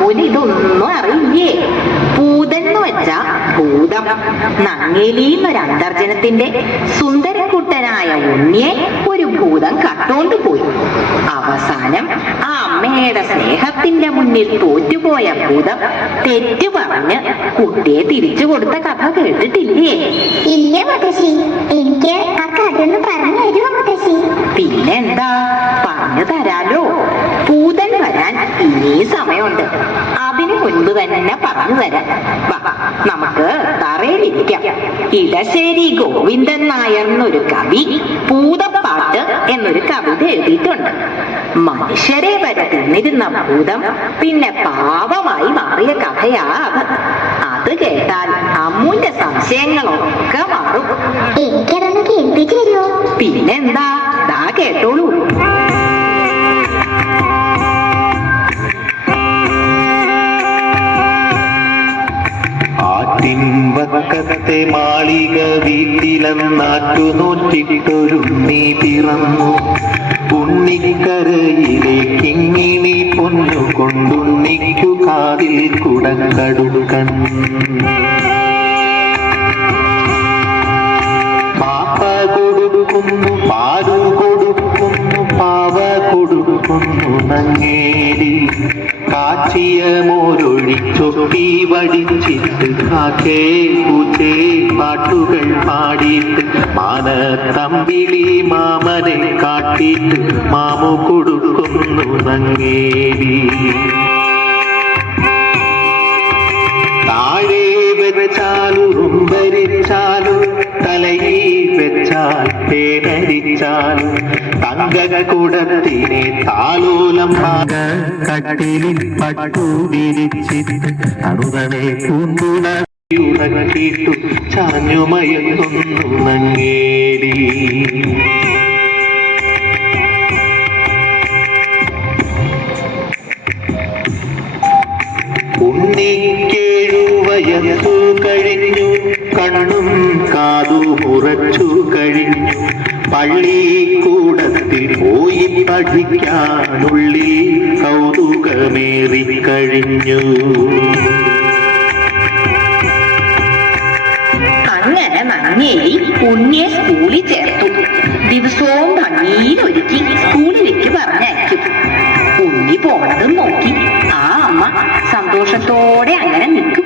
പൂതന് ഇതൊന്നും അറിയില്ലേ? പൂതൻ എന്ന് വെച്ചാ ഭൂതം നങ്ങേലി എന്നൊരു അന്തർജനത്തിന്റെ സുന്ദരക്കുട്ടനായ ഉണ്ണിയെ ഒരു ഭൂതം കട്ടോണ്ട് പോയി. അവസാനം ആ അമ്മയുടെ സ്നേഹത്തിന്റെ മുന്നിൽ തോറ്റുപോയ ഭൂതം തെറ്റു പറഞ്ഞ് കുട്ടിയെ തിരിച്ചു കൊടുത്ത കഥ കേട്ടിട്ടില്ലേ? ഇല്ല മുത്തശ്ശി. എനിക്ക് ആ കഥ ഒന്ന് പറഞ്ഞു തരുമോ മുത്തശ്ശി? പിന്നെന്താ? പറഞ്ഞു തരാലോ. ഇനി സമയമുണ്ട്. അതിനു മുൻപ് തന്നെ പറഞ്ഞു തരാം. വാ നമുക്ക് തറയിലിരിക്കാം. ഇടശ്ശേരി ഗോവിന്ദൻ നായർ എന്നൊരു കവി ഭൂതപ്പാട്ട് എന്നൊരു കവിത എഴുതിയിട്ടുണ്ട്. മനുഷ്യരെ വരെ തിന്നിരുന്ന ഭൂതം പിന്നെ പാവമായി മാറിയ കഥയാ അത് കേട്ടാൽ അമ്മുന്റെ സംശയങ്ങളൊക്കെ മാറും. എനിക്കതൊന്ന് കേൾപ്പിച്ചു തരുമോ പിന്നെന്താ? ദാ കേട്ടോളൂ. ആറ്റിൻ വക്കത്തെ മാളിക വീട്ടിലെന്നാറ്റു നീ പിറന്നു. ഉണ്ണിക്കരയിലേക്കിങ്ങിണി പൊന്നു കൊണ്ടുണ്ണിക്കു കാതിൽ കുടങ്കടുക്കൻ. പാപ്പ കൊടുക്കുന്നു പാലു കൊടുക്കുന്നു പാവ കൊടുക്കുന്നു നങ്ങേരി കാച്ചിയ മോരൊഴിച്ചൊട്ടി വടിച്ചിട്ട് കാക്കേ പൂച്ചേ പാട്ടുകൾ പാടിയിട്ട് മാനത്തമ്പിളി മാമനെ കാട്ടിയിട്ട് മാമു കൊടുക്കുന്നു നങ്ങേരി താഴെ വെച്ചാലും ഭരിച്ചാലും തലയിൽ വെച്ചാൽ തേനരിച്ചാലും തങ്കകൂടത്തിനെ താലോലം കട്ടിലിൽ പട്ടു വിരിച്ചിട്ട് അണുതനെ പൂന്തുണക്കിട്ടു ചാഞ്ഞുമയങ്ങുന്നു നങ്ങേടി ഉണ്ണിക്കേഴു വയസ്സു കഴിഞ്ഞു കണ്ണും കാതു ഉറച്ചു കഴിഞ്ഞു പള്ളിക്കൂടത്തിൽ പോയി പഠിക്കാനുള്ളിൽ കൗതുകമേറി കഴിഞ്ഞു. അങ്ങനെ നങ്ങേലി ഉണ്ണിയെ സ്കൂളിൽ ചേർത്തു. ദിവസവും ഭംഗിയിലൊരുക്കി സ്കൂളിലേക്ക് പറഞ്ഞയക്കും. ഉണ്ണി പോണതും നോക്കി ആ അമ്മ സന്തോഷത്തോടെ അങ്ങനെ നിൽക്കും.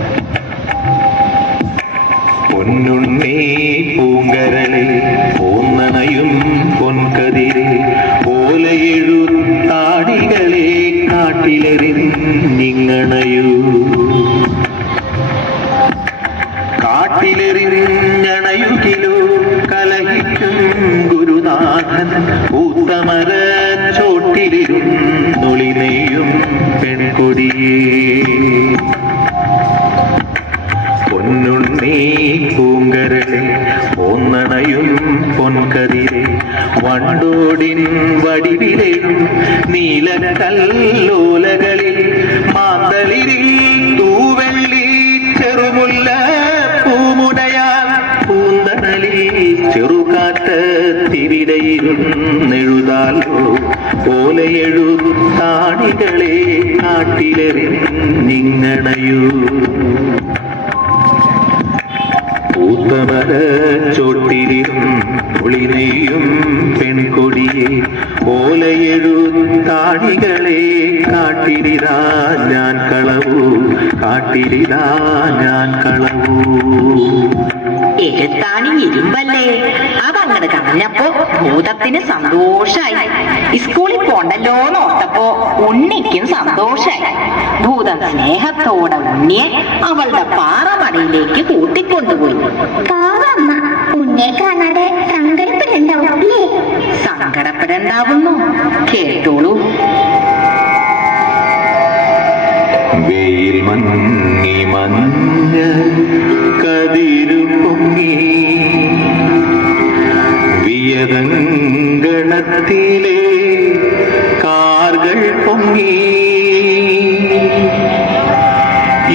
പൊന്നുണ്ണേ പൂങ്കരളിൽ പൂന്നണയും പൊൻകതിരെ ഓലയെഴുത്താടികളെ കാട്ടിലെറിഞ്ഞിങ്ങണയൂ കാട്ടിലെറിഞ്ഞണയുകിലോ കലഹിക്കും ഗുരുനാഥൻ പൂത്തമര ചോട്ടിലിരുന്നൊളിനെയും പെൺകൊടിയേ. വണ്ടോടിൻ നീലന കല്ലോലകളിൽ മാന്തളിരിൽ തൂവെള്ളി ചെറുമുല്ല പൂമുനയാൽ പൂന്തണലിൽ ചെറുകാറ്റ് താണികളെ ഓലയെഴുത്താണികളെ കാട്ടിലെറിഞ്ഞിങ്ങണയൂ ഓലയെഴുത്താണികളെ കാട്ടിരിതാ ഞാൻ കളവൂ. കാട്ടിരിതാ ഞാൻ കളവൂ. എഴുത്താണി ഇരുമ്പല്ലേ? അതങ്ങനെ കളഞ്ഞപ്പോ ഭൂതത്തിന് സന്തോഷായി. സ്കൂളിൽ പോണ്ടല്ലോ ഓർത്തപ്പോ ഉണ്ണിക്കും സന്തോഷായി. ഭൂത സ്നേഹത്തോടെ ഉണ്ണിയെ അവളുടെ പാറമടയിലേക്ക് കൂട്ടിക്കൊണ്ടുപോയി. പാവമ്മ ഉണ്ണിയെ കാണാതെ സങ്കടപ്പെടണ്ടാവും സങ്കടപ്പെടണ്ടാവുന്നു. കേട്ടോളൂ മഞ്ഞ കതിരു പൊങ്ങി വിയതങ്കണത്തിലെ കാർകൾ പൊങ്ങി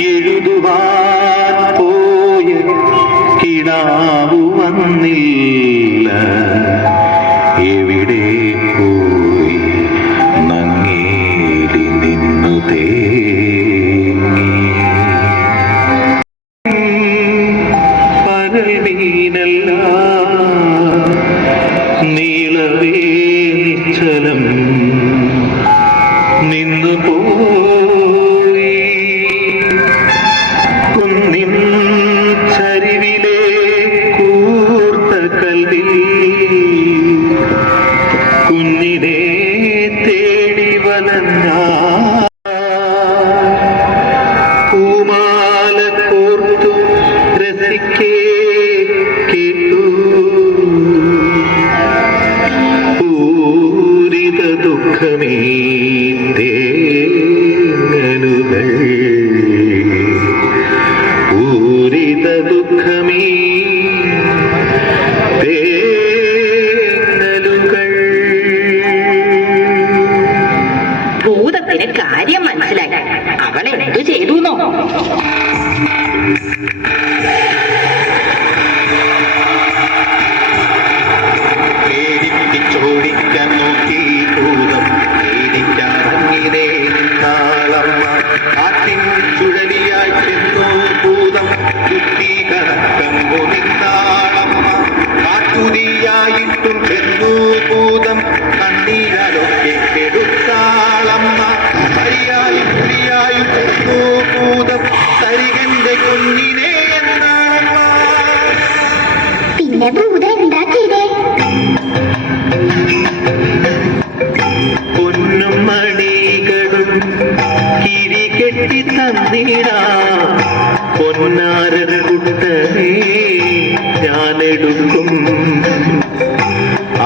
എഴുതുവാൻ പോയ കിടാവു വന്നില്ല. പൊന്നും മണികളും കിരികെട്ടി തന്നിടാ. പൊന്നാരക്കുട്ടനെ ഞാനെടുക്കും.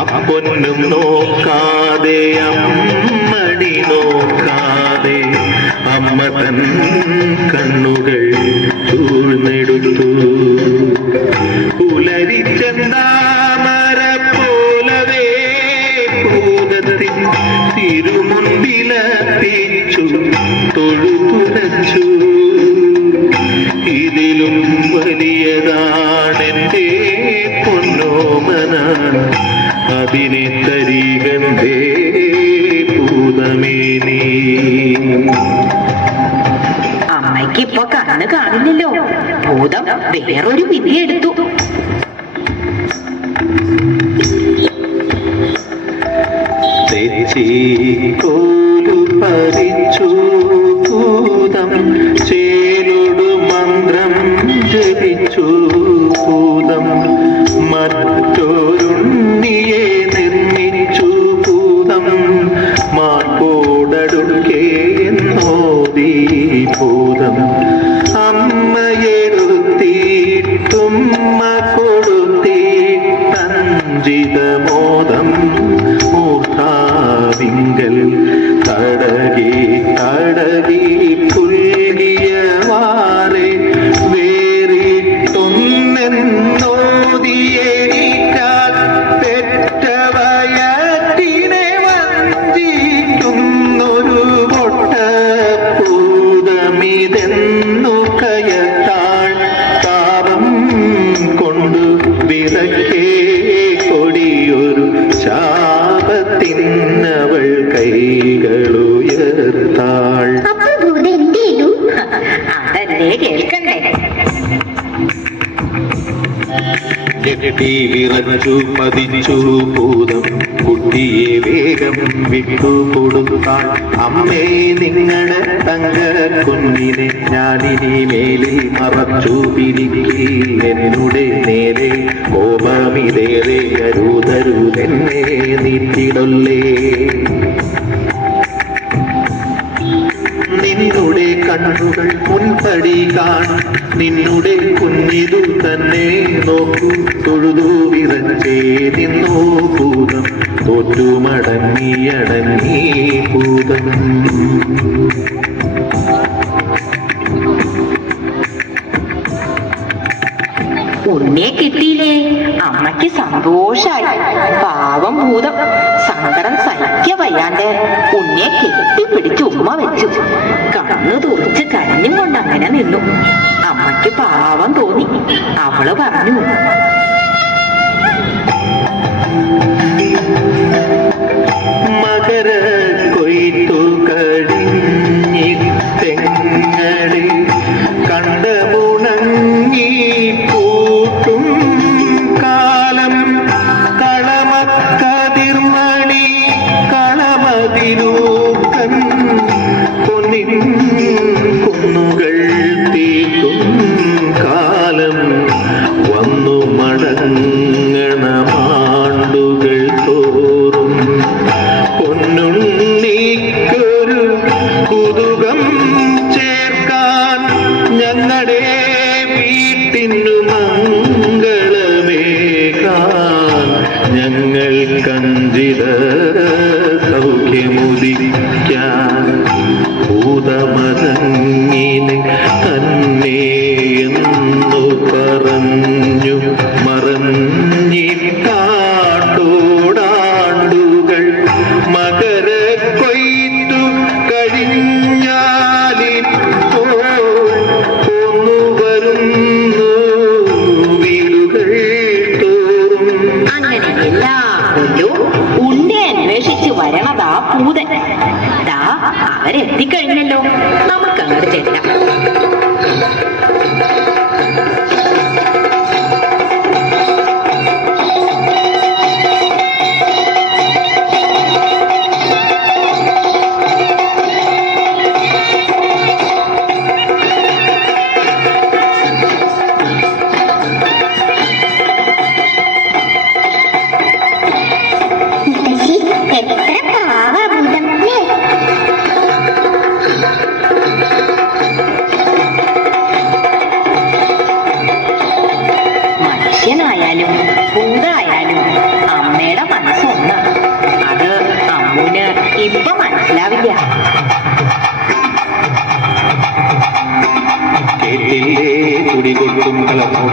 അപ്പൊന്നും നോക്കാതെ അമ്മണി നോക്കാതെ അമ്മ കണ്ണുകൾ ചൂഴ്ന്നെടുത്തു അമ്മയ്ക്ക് ഇപ്പൊ കണ്ണ് കാണില്ലല്ലോ ഭൂതം വേറൊരു വിധി എടുത്തു. തെച്ചിക്കോലു ഭൂതം അമ്മയെടുത്തിട്ടുമ്മ ഞെട്ടി വിറച്ചു പതിച്ചു ഭൂതം കുട്ടിയെ വേഗം വിട്ടു കൊടുത്താൾ അമ്മേ നിങ്ങളെ തങ്ക കുഞ്ഞിനെ ഞാനിനി മേലിൽ മറച്ചു പിരിക്കി എന്നുടെ നേരെ കോപമിതേറെ കരുതരുതെന്നെ നീറ്റിടൊല്ലേ. കണ്ണുകൾ പുൻപടി കാണും. നിന്നുടെ കുഞ്ഞിതു തന്നെ നോക്കൂ. തൊഴുതു വിറച്ചേ നിന്നോ ഭൂതം തോറ്റു മടങ്ങിയടങ്ങി ഭൂതം. ഉണ്ണിയെ കിട്ടിയില്ലേ? അമ്മയ്ക്ക് സന്തോഷായി. പാവം ഭൂതം. സങ്കടം സഹിക്ക വയ്യാണ്ട് ഉണ്ണിയെ കെട്ടിപ്പിടിച്ച് ഉമ്മ വെച്ചു. കണ്ണു തുറച്ച് കരഞ്ഞും കൊണ്ട് അങ്ങനെ നിന്നു. അമ്മയ്ക്ക് പാവം തോന്നി. അവൾ പറഞ്ഞു. മകര കൊയ്ത്തു കഴിഞ്ഞിത്തെങ്ങളെ ഞങ്ങൾ കഞ്ചിത സൗഖ്യമുദിക്കാൻ ഭൂതമതങ്ങിനെ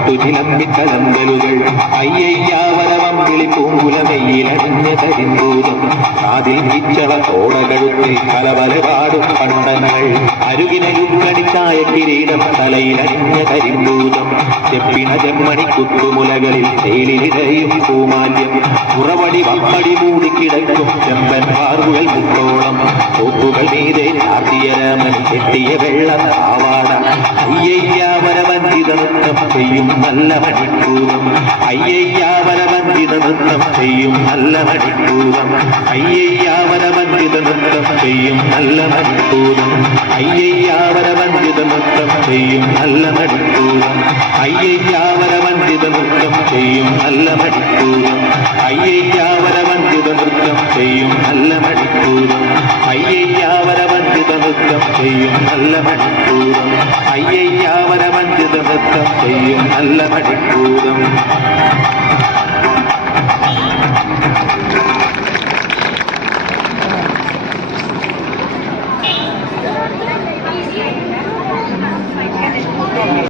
കളമോട്ടു ചിലമ്പി കലമ്പലുകൾ അയ്യയ്യാവരവം വിളിപ്പൂങ്കുലമയിലണിഞ്ഞ കരിമ്പൂതം കാതിൽ കിച്ചള തോടകഴുത്തിൽ കലവലപാടും പണ്ടനകൾ അരുകിനരുക്കടിച്ചായ കിരീടം തലയിലഞ്ഞ കരിമ്പൂതം. ചെപ്പിണ ചെമ്മണി കുത്തുമുലകളിൽ തേലിലിടയും പൂമാല്യം. പുറവടി വപ്പടി മൂടിക്കിടക്കും ചെമ്പൻ പാർവുകൾ മുട്ടോളം. തോക്കുകൾ മീതെ ചാർത്തിയ രാമൻ കെട്ടിയ വെള്ള ആവാട അയ്യയ്യാവരവഞ്ചിത നൃത്തം ചെയ്യും നല്ല മണിക്കൂതം. അയ്യയ്യാവരവഞ്ചിത നൃത്തം ചെയ്യും നല്ല മണിക്കൂതം. അയ്യയ്യാവരവഞ്ചിത നൃത്തം ചെയ്യും നല്ല മണിക്കൂതം. അയ്യയ്യാവരവഞ്ചിത നൃത്തം ചെയ്യും നല്ല മണിക്കൂതം അയ്യയ്യാവരവഞ്ചിത നൃത്തം ചെയ്യും നല്ല മണിക്കൂതം അയ്യയ്യാവരവഞ്ചിത നൃത്തം ചെയ്യും നല്ല മണിക്കൂതം അയ്യയ്യാവരവഞ്ചിത നൃത്തം ചെയ്യും നല്ല മണിക്കൂതം അയ്യയ്യാവരവഞ്ചിത നൃത്തം ചെയ്യും നല്ല മണിക്കൂതം